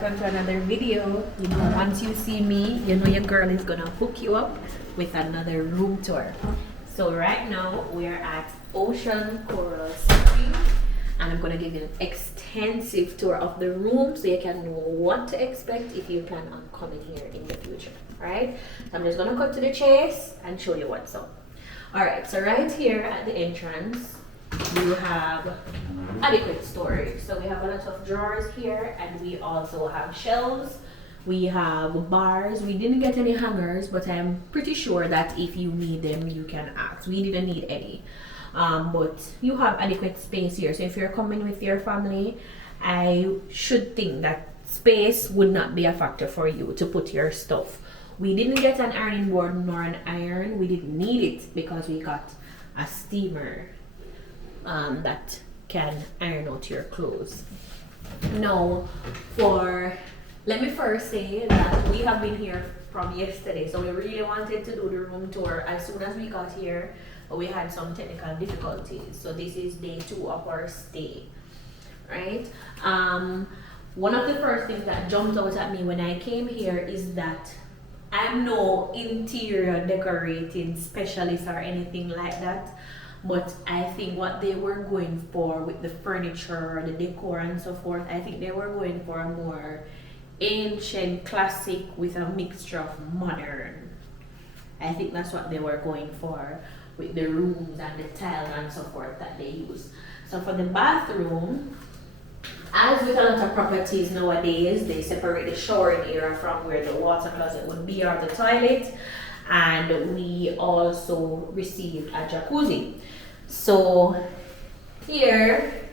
welcome to another video. You know, once you see me, you know your girl is gonna hook you up with another room tour. So right now we're at Ocean Coral Spring, and I'm gonna give you an extensive tour of the room so you can know what to expect if you plan on coming here in the future. Alright, so I'm just gonna cut to the chase and show you what's up. Alright, so right here at the entrance you have adequate storage. So we have a lot of drawers here, and we also have shelves. We have bars. We didn't get any hangers, but I'm pretty sure that if you need them you can ask. We didn't need any, but you have adequate space here. So if you're coming with your family, I should think that space would not be a factor for you to put your stuff. We didn't get an ironing board nor an iron. We didn't need it because we got a steamer that can iron out your clothes. Now, let me first say that we have been here from yesterday, so we really wanted to do the room tour as soon as we got here, but we had some technical difficulties. So this is day 2 of our stay, right? One of the first things that jumped out at me when I came here is that I'm no interior decorating specialist or anything like that. But I think what they were going for with the furniture, the decor and so forth, I think they were going for a more ancient classic with a mixture of modern. I think that's what they were going for with the rooms and the tiles and so forth that they use. So for the bathroom, as with a lot of properties nowadays, they separate the showering area from where the water closet would be or the toilet. And we also received a jacuzzi. So here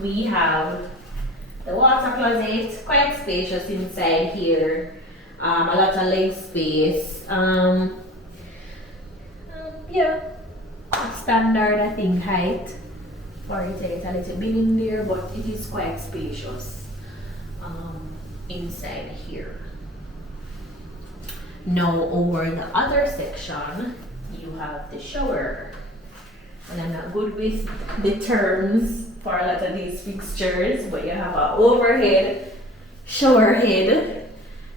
we have the water closet, quite spacious inside here, a lot of leg space. Yeah, standard I think height for it. It's a little bit in there, but it is quite spacious inside here. Now over the other section, you have the shower. And I'm not good with the terms for a lot of these fixtures, but you have an overhead shower head,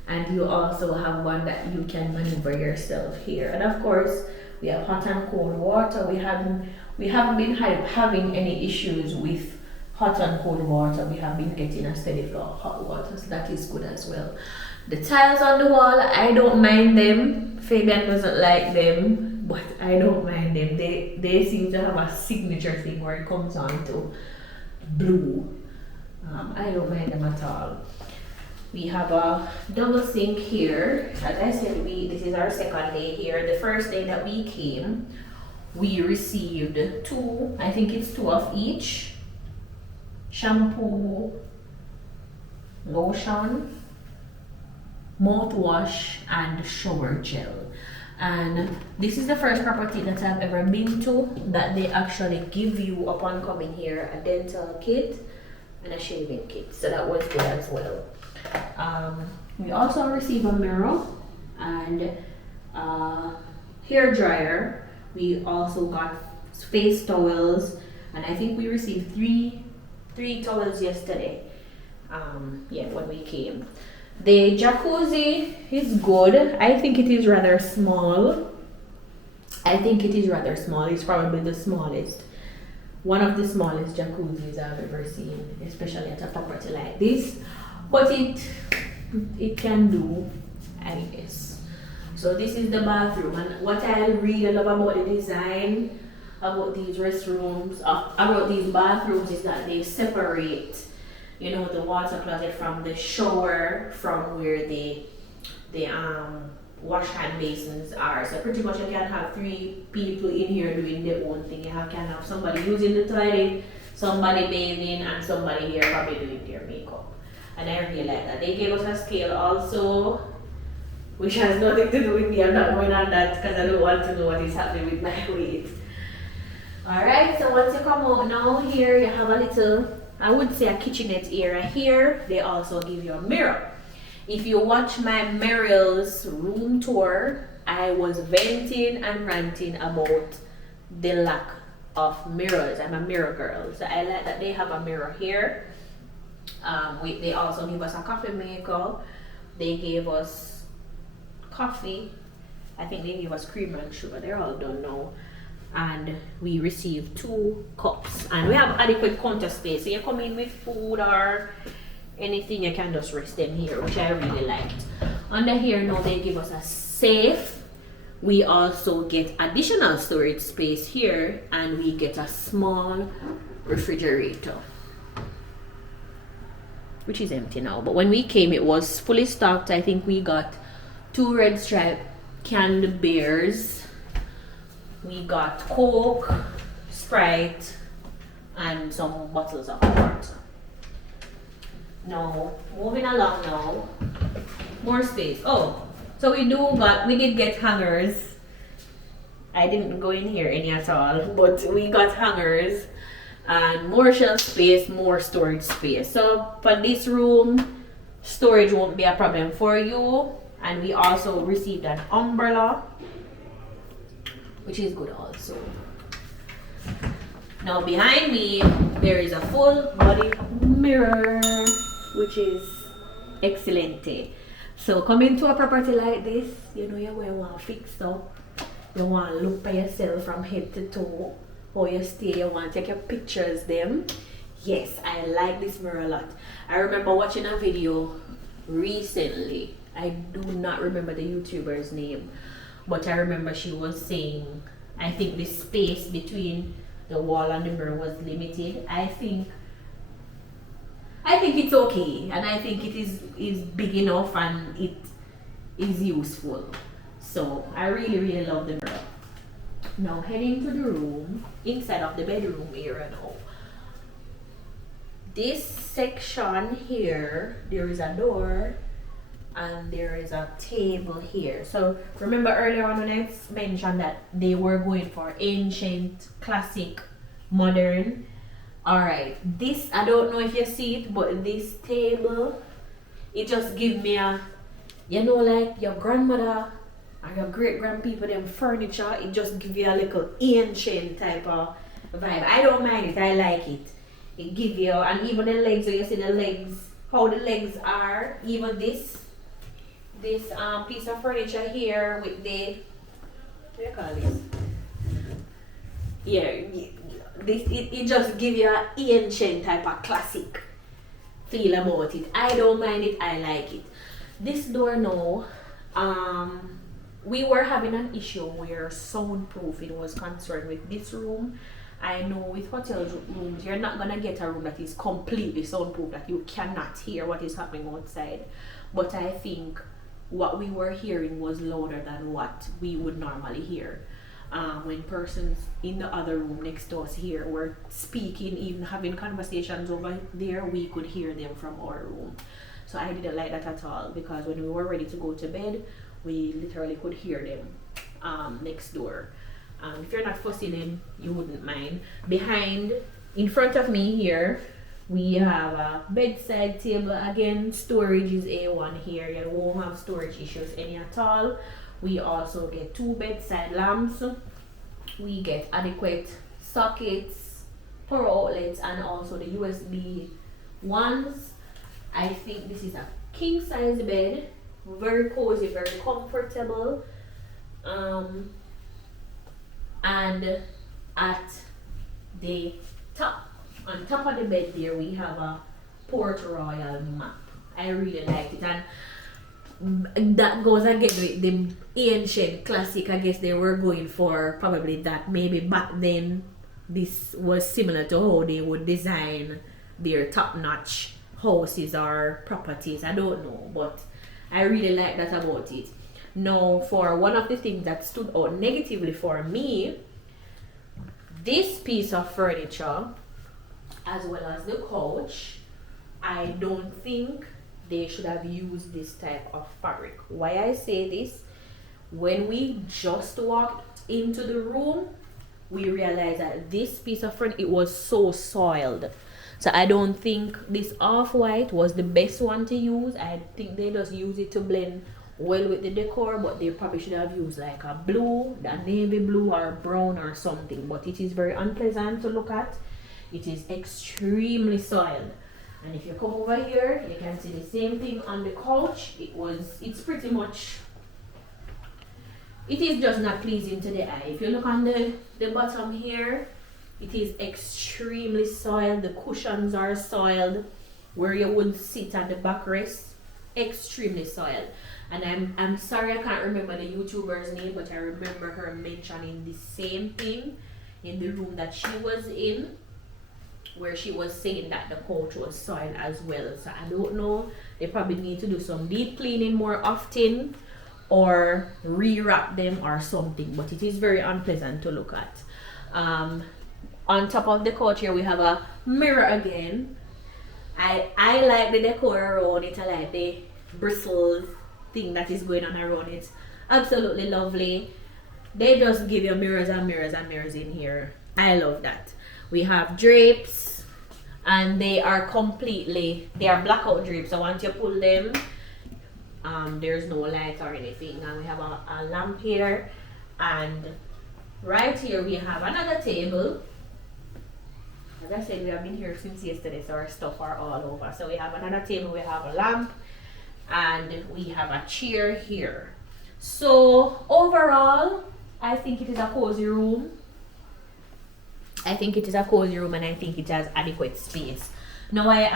and you also have one that you can maneuver yourself here. And of course, we have hot and cold water. We haven't been having any issues with hot and cold water. We have been getting a steady flow of hot water, so that is good as well. The tiles on the wall, I don't mind them. Fabian doesn't like them, but I don't mind them. They seem to have a signature thing where it comes on to blue. I don't mind them at all. We have a double sink here. As I said, this is our second day here. The first day that we came, we received 2, I think it's 2 of each. Shampoo, lotion, mouthwash, and shower gel. And this is the first property that I've ever been to that they actually give you upon coming here a dental kit and a shaving kit, so that was good as well. We also received a mirror and hair dryer. We also got face towels, and I think we received three towels yesterday, when we came. The jacuzzi is good. I think it is rather small. It's probably the smallest. One of the smallest jacuzzis I've ever seen, especially at a property like this. But it can do, I guess. So this is the bathroom, and what I really love about the design, about these restrooms, about these bathrooms, is that they separate, you know, the water closet from the shower, from where the wash hand basins are. So pretty much you can have 3 people in here doing their own thing. You can have somebody using the toilet, somebody bathing, and somebody here probably doing their makeup. And I really like that. They gave us a scale also, which has nothing to do with me. I'm not going on that because I don't want to know what is happening with my weight. Alright, so once you come out now, here you have a little, I would say, a kitchenette area here. They also give you a mirror. If you watch my Meryl's room tour, I was venting and ranting about the lack of mirrors. I'm a mirror girl, so I like that they have a mirror here. They also gave us a coffee maker. They gave us coffee. I think they gave us cream and sugar. They're all done now. And we received 2 cups. And we have adequate counter space. So you come in with food or anything, you can just rest them here, which I really liked. Under here now they give us a safe. We also get additional storage space here, and we get a small refrigerator, which is empty now. But when we came, it was fully stocked. I think we got 2 red stripe canned beers. We got Coke, Sprite, and some bottles of water. Now, moving along now. More space. Oh, so we did get hangers. I didn't go in here any at all, but we got hangers and more shelf space, more storage space. So for this room, storage won't be a problem for you. And we also received an umbrella, which is good also. Now behind me, there is a full body mirror, which is excellent. So coming to a property like this, you know you want to fix up. You want to look by yourself from head to toe. How you stay, you want to take your pictures them. Yes, I like this mirror a lot. I remember watching a video recently. I do not remember the YouTuber's name, but I remember she was saying, I think the space between the wall and the mirror was limited. I think it's okay, and I think it is big enough and it is useful. So I really love the mirror. Now heading to the room, inside of the bedroom area now. This section here, there is a door and there is a table here. So remember earlier on when I mentioned that they were going for ancient, classic, modern. Alright, this, I don't know if you see it, but this table, it just gives me a, you know, like your grandmother or your great grandpeople, them furniture, it just gives you a little ancient type of vibe. I don't mind it, I like it. It gives you, and even the legs, so you see the legs, how the legs are, even this piece of furniture here with the, what do you call this? Yeah, this it just gives you an ancient type of classic feel about it. I don't mind it, I like it. This door now, we were having an issue where soundproofing was concerned with this room. I know with hotel rooms, you're not gonna get a room that is completely soundproof, that you cannot hear what is happening outside. But I think what we were hearing was louder than what we would normally hear. When persons in the other room next to us here were speaking, even having conversations over there, we could hear them from our room. So I didn't like that at all, because when we were ready to go to bed, we literally could hear them next door. If you're not fussy, then you wouldn't mind. In front of me here, we have a bedside table. Again, storage is A1 here. You won't have storage issues any at all. We also get 2 bedside lamps. We get adequate sockets, power outlets, and also the USB ones. I think this is a king size bed. Very cozy, very comfortable. And at the top, on top of the bed there, we have a Port Royal map. I really liked it, and that goes again with the ancient classic. I guess they were going for probably that. Maybe back then this was similar to how they would design their top-notch houses or properties. I don't know, but I really like that about it. Now, for one of the things that stood out negatively for me, this piece of furniture, as well as the couch, I don't think they should have used this type of fabric. Why I say this, when we just walked into the room, we realized that this piece of furniture, it was so soiled. So I don't think this off-white was the best one to use. I think they just use it to blend well with the decor, but they probably should have used like a blue, a navy blue or brown or something. But it is very unpleasant to look at. It is extremely soiled. And if you come over here, you can see the same thing on the couch. It's pretty much, it is just not pleasing to the eye. If you look on the bottom here, it is extremely soiled. The cushions are soiled. Where you would sit at the backrest, extremely soiled. And I'm sorry I can't remember the YouTuber's name, but I remember her mentioning the same thing in the room that she was in, where she was saying that the couch was soiled as well. So I don't know, they probably need to do some deep cleaning more often or re-wrap them or something, but it is very unpleasant to look at. On top of the couch here we have a mirror again. I like the decor around it. I like the bristles thing that is going on around it. Absolutely lovely. They just give you mirrors and mirrors and mirrors in here. I love that. We have drapes, and they are blackout drapes, so once you pull them, there's no light or anything. And we have a lamp here, and right here we have another table. As I said, we have been here since yesterday, so our stuff are all over. So we have another table, we have a lamp, and we have a chair here. So overall, I think it is a cozy room. I think it is a cozy room, and I think it has adequate space. Now I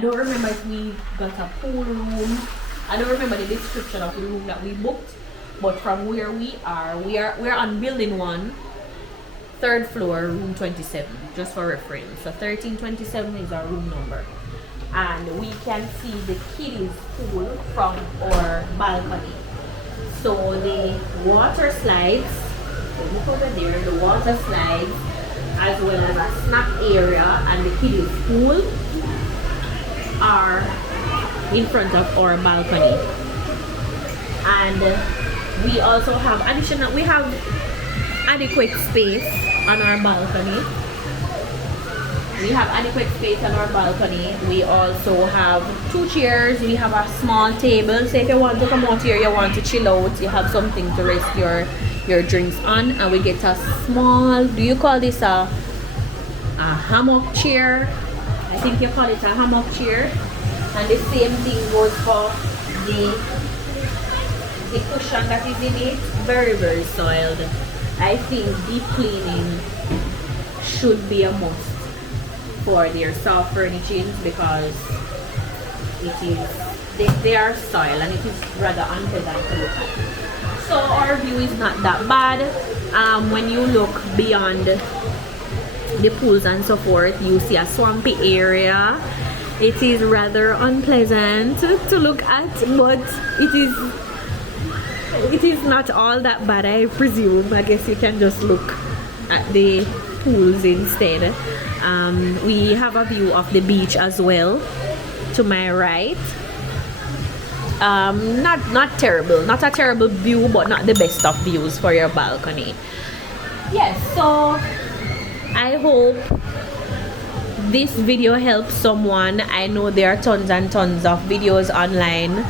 don't remember if we got a pool room. I don't remember the description of the room that we booked, but from where we're on building 1, 3rd floor, room 27, just for reference. So 1327 is our room number. And we can see the kiddies pool from our balcony. So the water slides, so look over there, the water slides, as well as a snack area and the kiddies pool are in front of our balcony. And we also have adequate space on our balcony. We have adequate space on our balcony. We also have 2 chairs. We have a small table. So if you want to come out here, you want to chill out, you have something to rest your drinks on. And we get a small, do you call this a hammock chair? I think you call it a hammock chair. And the same thing goes for the cushion that is in it. Very, very soiled. I think deep cleaning should be a must for their soft furnishings, because they are soiled and it is rather unpleasant to look at. So our view is not that bad. When you look beyond the pools and so forth, you see a swampy area. It is rather unpleasant to look at, but it is not all that bad, I presume. I guess you can just look at the pools instead. We have a view of the beach as well to my right. Not terrible, not a terrible view, but not the best of views for your balcony. Yes, so I hope this video helps someone. I know there are tons and tons of videos online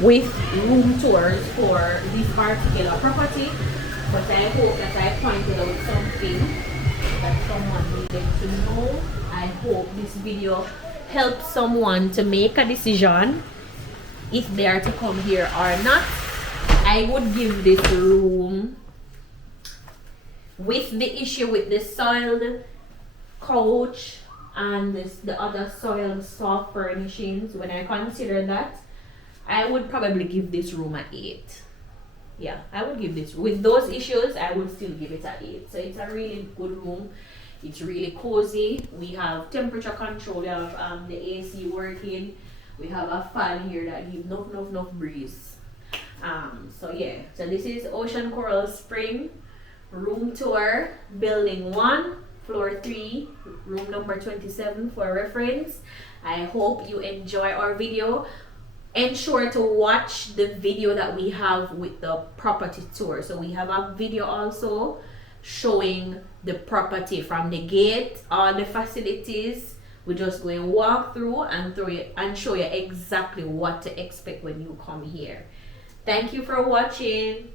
with room tours for this particular property, but I hope that I pointed out something that someone needed to know. I hope this video helps someone to make a decision if they are to come here or not. I would give this room, with the issue with the soiled couch and the other soiled soft furnishings, when I consider that, I would probably give this room an 8. Yeah, I would give this, with those issues, I would still give it an 8. So it's a really good room. It's really cozy. We have temperature control. We have the AC working. We have a fan here that gives enough breeze. So yeah, so this is Ocean Coral Spring room tour, building 1, floor 3, room number 27 for reference. I hope you enjoy our video. Ensure to watch the video that we have with the property tour. So we have a video also showing the property from the gate, all the facilities. We're just going to walk through and show you exactly what to expect when you come here. Thank you for watching.